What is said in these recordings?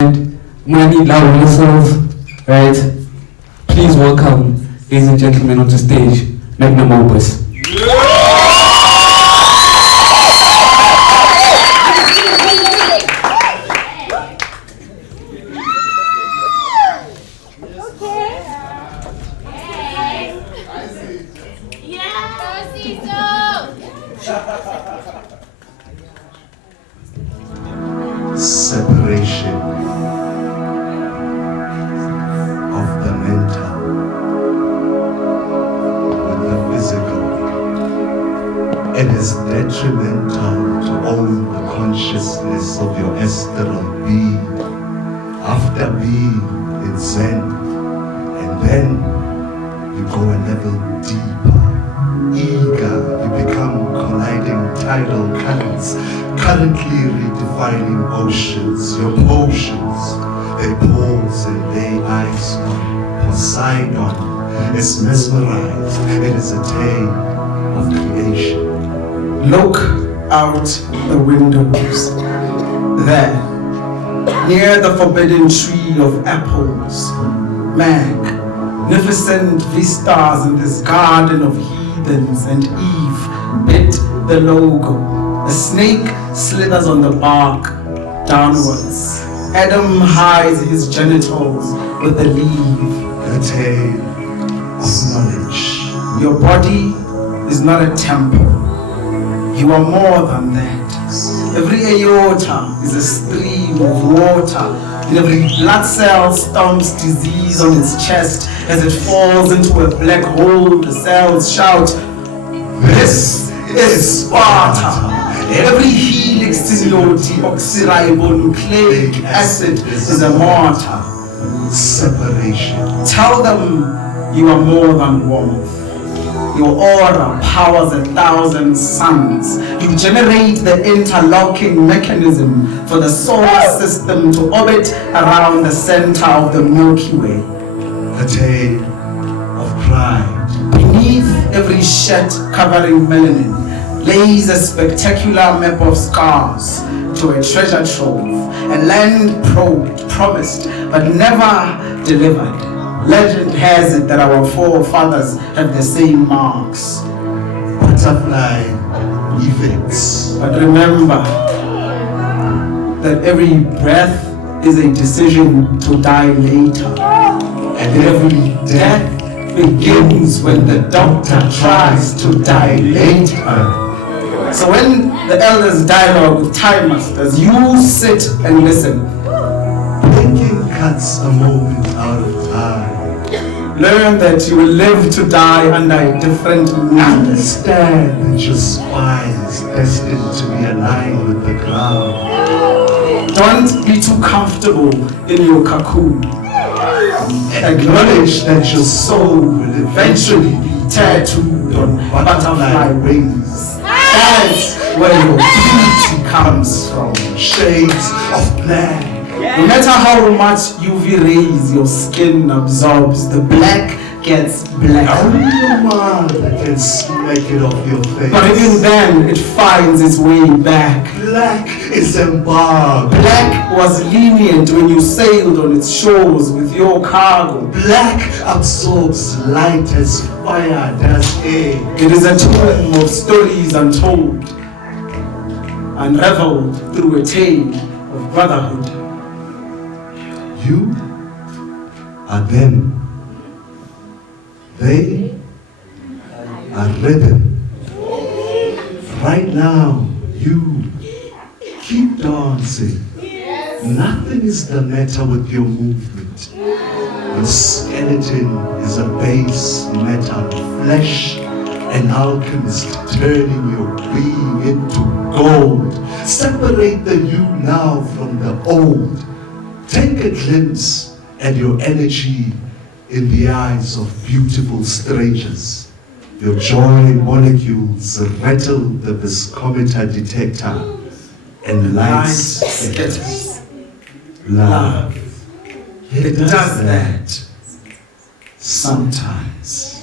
Money, love yourself, right? Please welcome, ladies and gentlemen, onto stage, Magnum Opus. Separation of the mental with the physical. It is detrimental to own the consciousness of your astral being after being in Zen, and then you go a level deeper. Eager, you become colliding tidal currents, currently redefining oceans. Your potions, they pause and lay eyes on Poseidon is mesmerized. It is a tale of creation. Look out the windows. There, near the forbidden tree of apples, magnificent vistas in this garden of heathens, and Eve bit the logo. A snake slithers on the bark downwards. Adam hides his genitals with the leaf. The tale of knowledge. Your body is not a temple. You are more than that. Every aorta is a stream of water, and every blood cell stomps disease on its chest as it falls into a black hole. The cells shout, "This is Sparta." Every helix in your deoxyribonucleic acid is a mortar. Separation. Tell them you are more than warmth. Your aura powers 1,000 suns. You generate the interlocking mechanism for the solar system to orbit around the center of the Milky Way. A tale of pride. Beneath every shed covering melanin lays a spectacular map of scars to a treasure trove, a land probed, promised, but never delivered. Legend has it that our forefathers have the same marks. Butterfly effects. But remember that every breath is a decision to die later. And every death begins when the doctor tries to die later. So when the elders dialogue with time masters, you sit and listen. Thinking cuts a moment out of time. Learn that you will live to die under a different moon. Understand that your spine is destined to be aligned with the ground. Don't be too comfortable in your cocoon. Acknowledge that your soul will eventually be Tattooed on butterfly wings. That's where your beauty comes from. shades of black. No matter how much UV rays your skin absorbs, the black gets black. Only your mind can smack it off your face. But even then, it finds its way back. Black is embarked. Black was lenient when you sailed on its shores with your cargo. Black absorbs light as fire does air. It is a tomb of stories untold, unraveled through a tale of brotherhood. You are them. They are rhythm. Right now, you keep dancing. Nothing is the matter with your movement. Your skeleton is a base metal, flesh, an alchemist turning your being into gold. Separate the you now from the old. Take a glimpse at your energy in the eyes of beautiful strangers. Your joy molecules rattle the viscometer detector and light scatters. Love, it does that sometimes.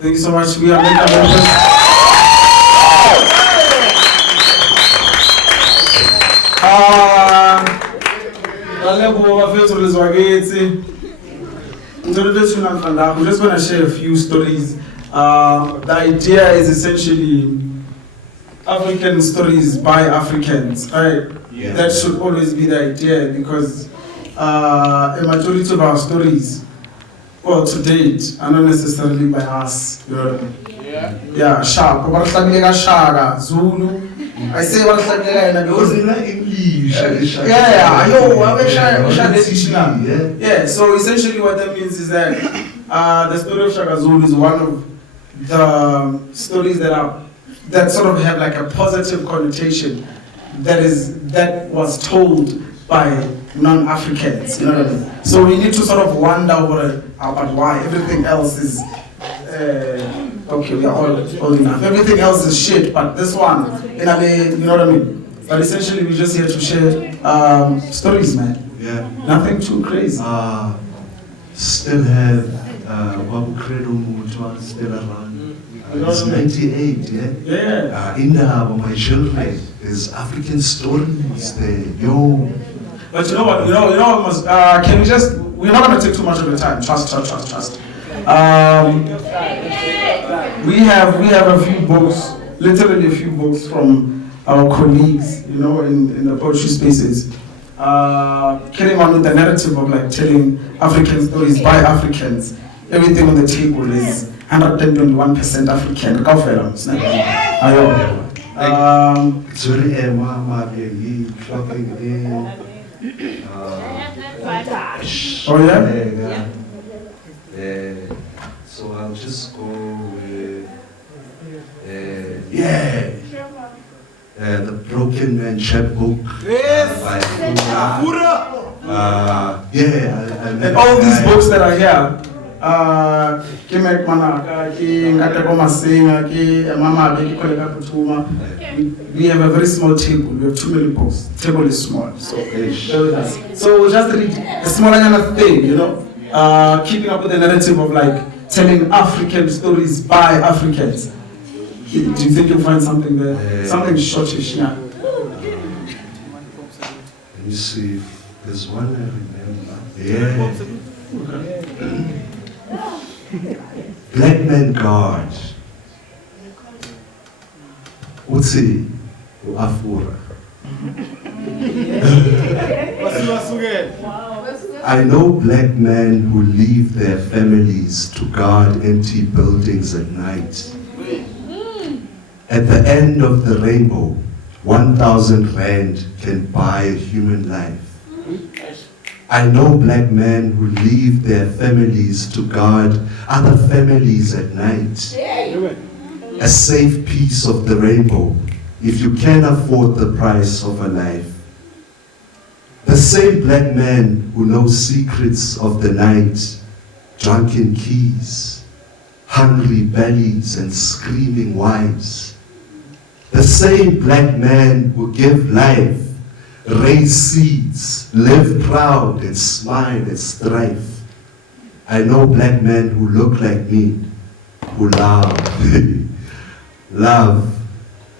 Thank you so much. We are Magnum Opus. We're just going to share a few stories. The idea is essentially African stories by Africans, right? Yeah. That should always be the idea, because a majority of our stories, well, to date, are not necessarily by us. You know what I mean? Yeah, sharp. Shaka, Zulu. I say what because English. Yeah, so essentially what that means is that the story of Shaka Zulu is one of the stories that sort of have like a positive connotation that was told by non-Africans, you know what I mean? So we need to sort of wonder over about why everything else is okay, we are all old enough. Everything else is shit, but this one, in a way, you know what I mean? But essentially, we're just here to share stories, man. Yeah. Nothing too crazy. Still have Babu Credo Mutwa still around. It's 98, yeah? Yeah. In my children, there's African stories there. Yo. But you know what? Can we just? We're not going to take too much of your time. Trust. We have a few books, literally a few books from our colleagues, in the poetry spaces, carrying on with the narrative of like telling African stories by Africans. Everything on the table is 121% African. It's very mama he clocking in. Oh yeah? So I'll just go with the Broken Man chapbook. By and all these books that are here, Kimek Manaka, Ngatakoma Singa, Mama Beki Koleka Putuma, we have a very small table. We have too many books. The table is small. So we'll just read a smaller kind of thing, keeping up with the narrative of like telling African stories by Africans. Do you think you'll find something there? Something shortish, yeah. Let me see if there's one I remember. Black Man Guard. Utsi Afura. I know black men who leave their families to guard empty buildings at night. At the end of the rainbow, 1,000 rand can buy a human life. I know black men who leave their families to guard other families at night. A safe piece of the rainbow, if you can afford the price of a life. The same black men who know secrets of the night, drunken keys, hungry bellies and screaming wives. The same black men who give life, raise seeds, live proud and smile at strife. I know black men who look like me, who love, love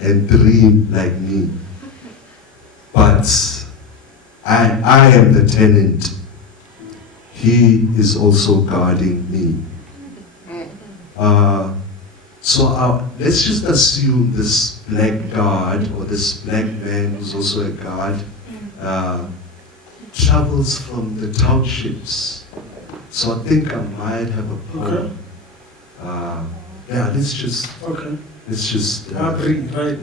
and dream like me. But I am the tenant. He is also guarding me. Let's just assume this black guard or this black man who's also a guard travels from the townships. So I think I might have a poem. Let's just. Breathe, right?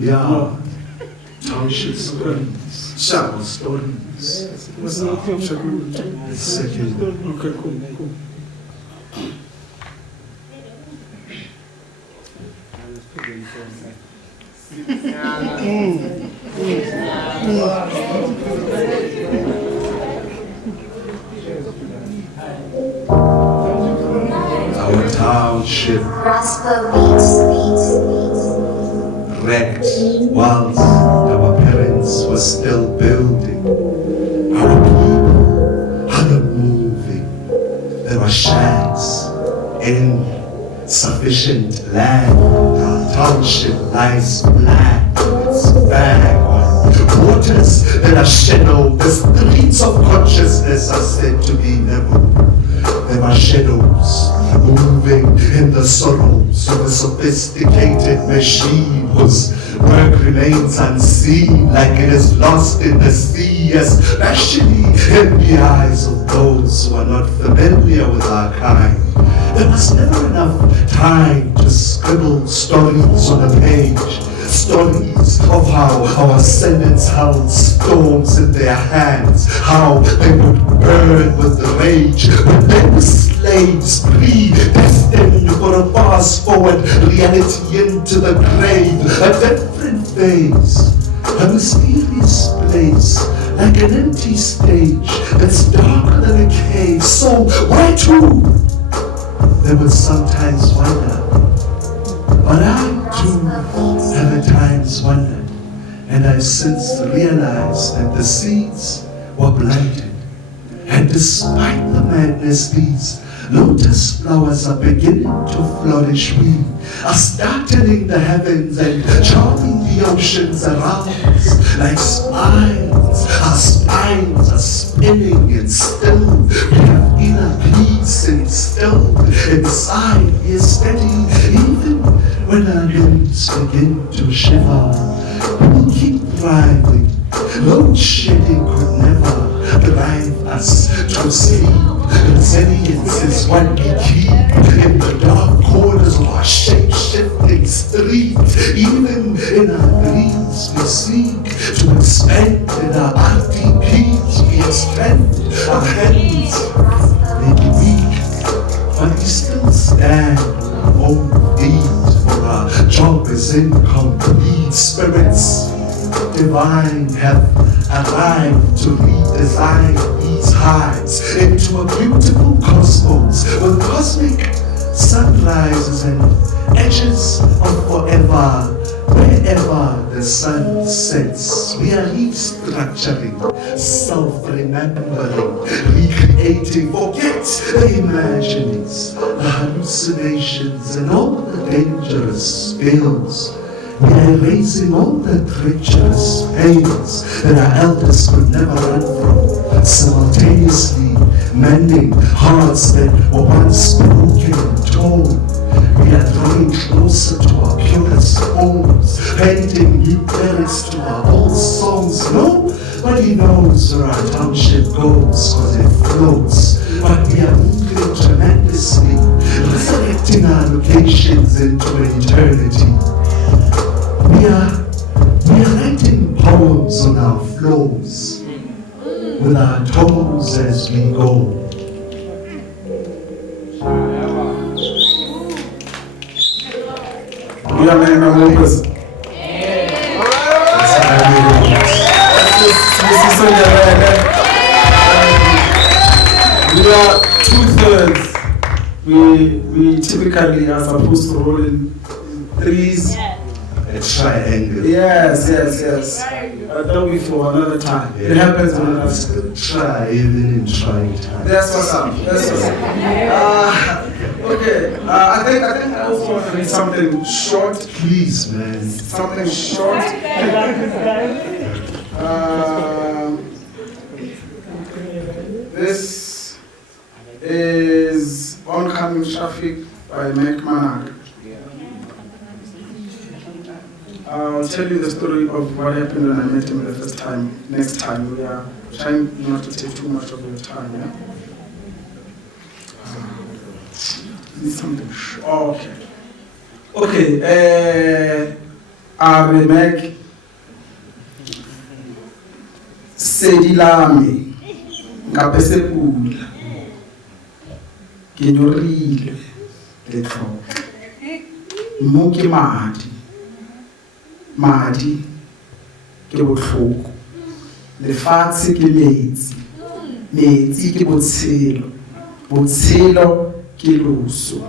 Yeah. Township stories. Stories. The second. Okay, cool. Our township wrecked whilst our parents were still building. Our people are not moving. There are shacks in sufficient land. Our township lies black, its bag on waters that are shadowed. The streets of consciousness are said to be never. There are shadows moving in the sorrows of a sophisticated machine whose work remains unseen, like it is lost in the sea, especially in the eyes of those who are not familiar with our kind. There was never enough time to scribble stories on a page. Stories of how our ascendants held stones in their hands, how they would burn with rage, but they were slaves, predestined for a fast-forward reality into the grave, a different phase, a mysterious place, like an empty stage that's darker than a cave. So why too? They would sometimes wonder, but I too have at times wondered, and I've since realized that the seeds were blighted. And despite the madness, these lotus flowers are beginning to flourish. We are startling the heavens and charming the oceans around us like smiles. Our spines are spinning and still. We have inner peace instilled inside. We are steady even when our limbs begin to shiver. We will keep thriving. Load shedding could never drive us to sleep. Resilience is what we keep in the dark corners of our shape-shifting street. Even in our dreams we seek to expand. In our RTPs we extend our hands. They be weak, but we still stand on our own feet, for our job is incomplete. Spirits divine have arrived to redesign these hives into a beautiful cosmos with cosmic sunrises and edges of forever. Wherever the sun sets, we are restructuring, self-remembering, recreating. Forget the imaginings, the hallucinations, and all the dangerous spills. We are erasing all the treacherous pains that our elders could never run from, simultaneously mending hearts that were once broken and torn. We are drawing closer to our purest homes, painting new lyrics to our old songs. Nobody knows where our township goes, cause it floats, but we are moving tremendously, resurrecting our locations into an eternity. We are writing poems on our floors, with our toes as we go. We are Magnum Opus. Sibusiso Ndebele. We are 2/3. We typically are supposed to roll in threes. A triangle. Yes. That'll be for another time. Yeah. It happens when I still try, even in trying times. That's what's up. Okay. I think I also want to read something short. Please, man. Something short. This is Oncoming Traffic by Magnum. I'll tell you the story of what happened when I met him the first time. Next time, we are trying not to take too much of your time. Yeah? Need something. Okay. Remek Sedilami Ngapesepula Kenyorile Letro Muki Madi ke botlhoko lefatshe ke metsi ke botshelo ke loso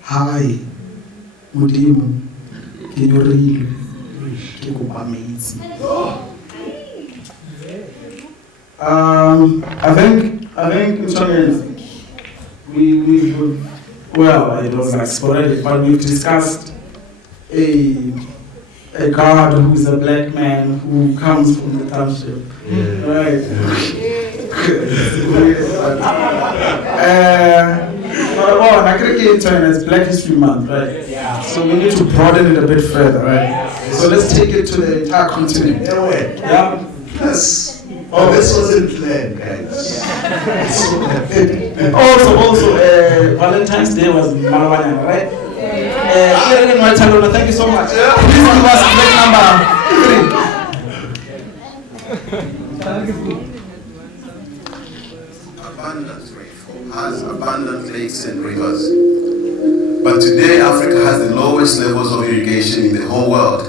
hai modimo ke nyorile ke kopa metsi. I think in China well, it was like sporadic, but we've discussed a a guard who is a black man who comes from the township. Right. But aggregate it's Black History Month, right? Yeah. So we need to broaden it a bit further, right? So let's take it to the entire continent. Yeah. Yes. Oh, this wasn't planned, guys. Also, Valentine's Day was Malawanya, right? Thank you so much. Please give us plate number 3. Abundant rainfall has abundant lakes and rivers. But today, Africa has the lowest levels of irrigation in the whole world.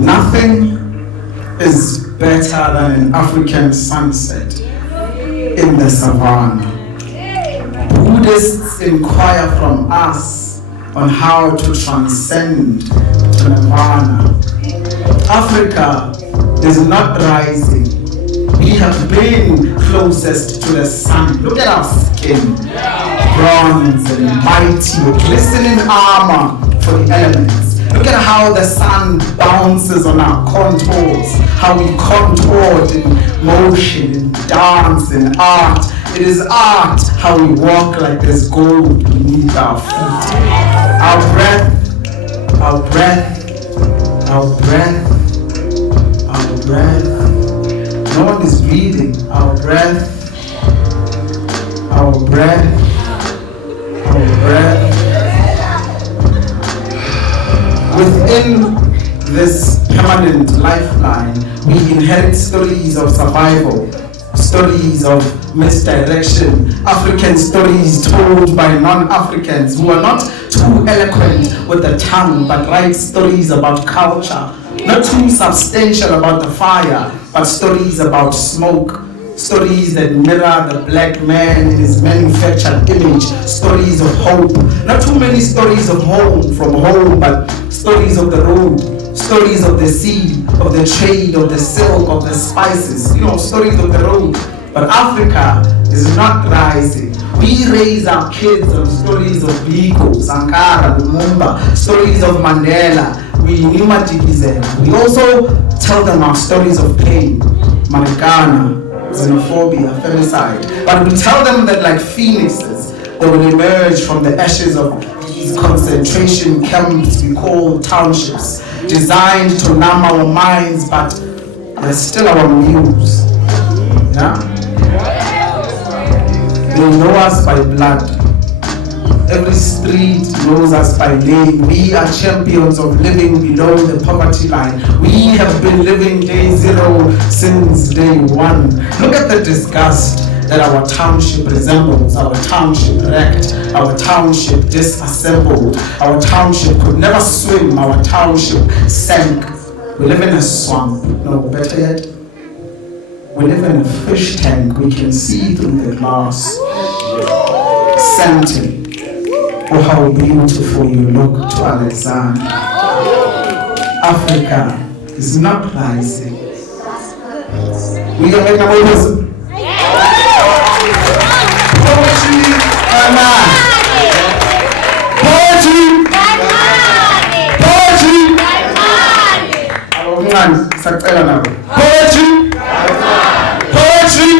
Nothing is better than an African sunset in the savannah. Buddhists inquire from us on how to transcend to nirvana. Africa is not rising. We have been closest to the sun. Look at our skin. Bronze and mighty, with glistening armor for the elements. Look at how the sun bounces on our contours, how we contoured in motion, in dance, in art. It is art how we walk like there's gold beneath our feet. Our breath, our breath, our breath, our breath. No one is breathing. Our breath, our breath, our breath. Within this permanent lifeline, we inherit stories of survival, stories of misdirection, African stories told by non-Africans who are not too eloquent with the tongue, but write stories about culture, not too substantial about the fire, but stories about smoke, stories that mirror the black man in his manufactured image, stories of hope, not too many stories of home from home, but stories of the road, stories of the sea, of the trade, of the silk, of the spices, stories of the road. But Africa is not rising. We raise our kids on stories of Biko, Sankara, Lumumba, stories of Mandela. We also tell them our stories of pain, Marikana, xenophobia, femicide. But we tell them that like phoenixes, they will emerge from the ashes of these concentration camps we call townships, designed to numb our minds, but they're still our muse. Yeah? They know us by blood. Every street knows us by name. We are champions of living below the poverty line. We have been living day zero since day one. Look at the disgust that our township resembles, our township wrecked, our township disassembled, our township could never swim, our township sank. We live in a swamp, no, better yet, we live in a fish tank. We can see through the glass. Scenting. Oh, how beautiful you look to Alexander. Africa is not rising. We can make a move. Poetry, poetry, poetry, poetry.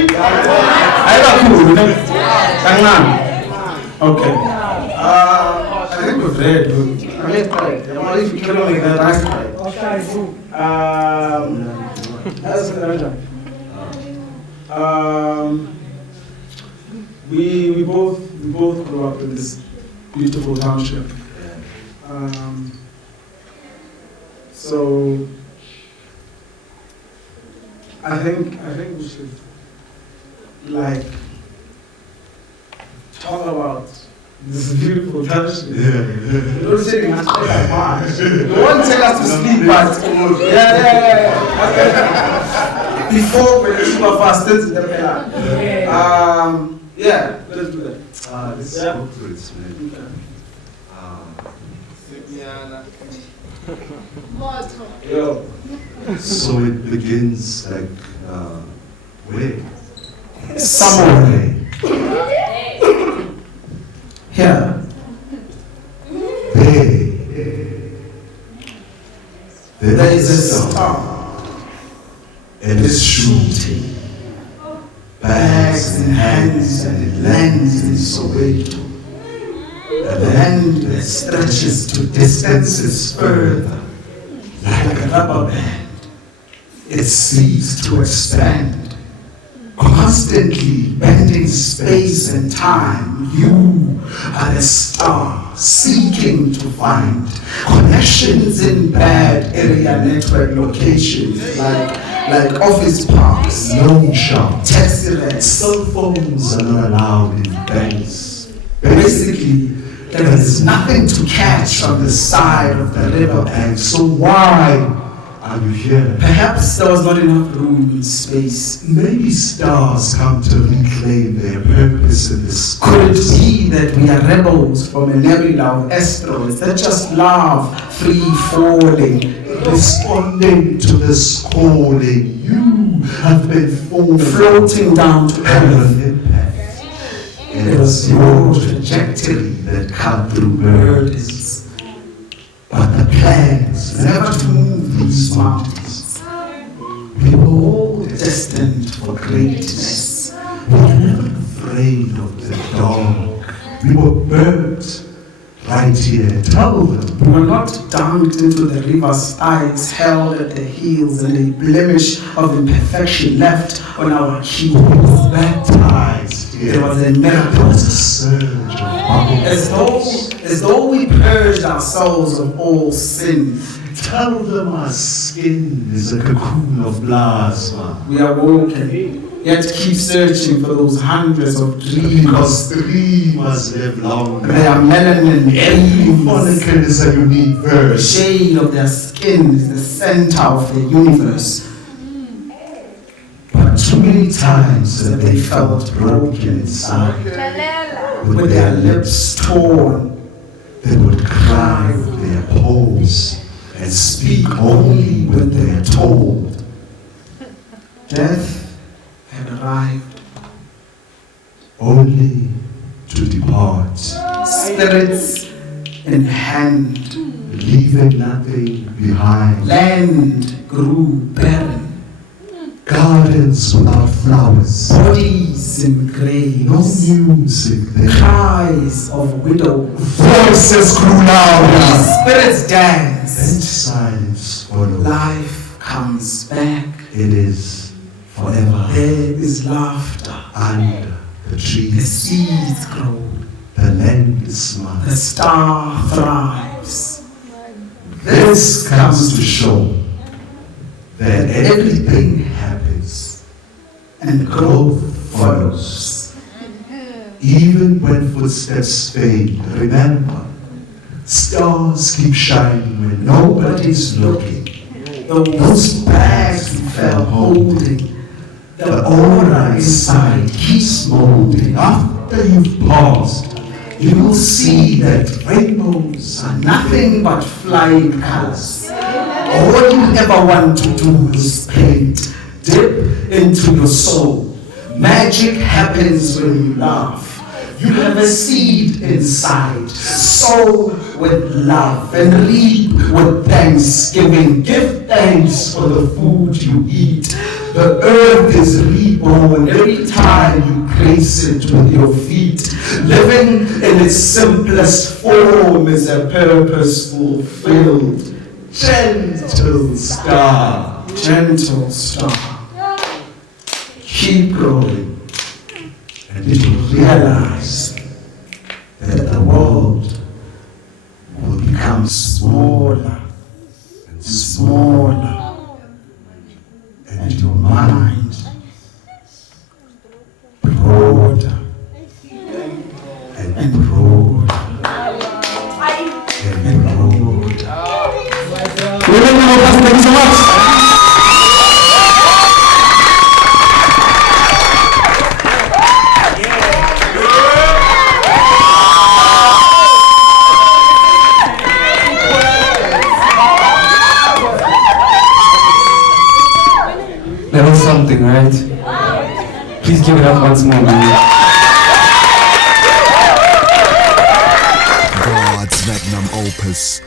Okay. I think we've read. I mean, if you can only get that, we both grew up in this beautiful township. So I think we should talk about this beautiful township. Don't say you must play that much. You won't tell us to sleep, but yeah. Before we super fast, let's do that. Yeah, let's do that. This is corporates, man. Yo. So it begins where? Somewhere. Here. There is a star. It is shooting. Bags in hands and it lands in Soweto. A land that stretches to distances further. Like a rubber band, it seeks to expand. Constantly bending space and time. You are the star seeking to find connections in bad area network locations like office parks, loan shops, taxi ranks. Cell phones are not allowed in banks. Basically, there is nothing to catch on the side of the riverbank. So why are you here? Perhaps there was not enough room in space. Maybe stars come to reclaim their purpose in this. Could it be that we are rebels from a nebula of asteroids that just love free falling? Responding to this calling, you have been floating down to earth. Impact. It was your trajectory that cut through burdens. But the plans never to move these mountains. We were all destined for greatness. We were never afraid of the dark. We were burnt right here. Tell them. We were not dunked into the river Styx, held at the heels, and a blemish of imperfection left on our keels. Baptized here. There was a miracle. There was a surge of bubbles. As though we purged ourselves of all sin. Tell them our skin is a cocoon of plasma. We are woken, yet keep searching for those hundreds of dreams. Because dreamers live longer. They are melanin Every follicle is a unique The verse. shade of their skin is the center of the universe. But too many times that they felt broken inside. With their lips torn, they would cry with their paws and speak only when they are told. Death had arrived. Only to depart, Spirits in hand. leaving nothing behind. Land grew barren. Gardens without flowers. Bodies in graves. No music there. Cries of widows. Voices grew louder. Spirits And danced. silence followed. Life comes back. It is forever. There is laughter. Under the The trees, seeds grow. the land is smart. The star thrives. This comes to show that everything happens And growth follows. Even when footsteps fade, remember, stars keep shining when nobody's looking. Those bags you fell holding, the aura inside keeps molding. After you've paused, you will see that rainbows are nothing but flying colors. All you ever want to do is paint, dip into your soul. Magic happens when you laugh. You have a seed inside, sow with love and reap with thanksgiving. Give thanks for the food you eat. The earth is reborn every time you grace it with your feet. Living in its simplest form is a purpose fulfilled. Gentle star, gentle star. Keep growing. And it will realize that the world will become smaller and smaller, and your mind broader and broader and broader. Thank you so much. That was something, right? Please give it up once more, man. God's Magnum Opus.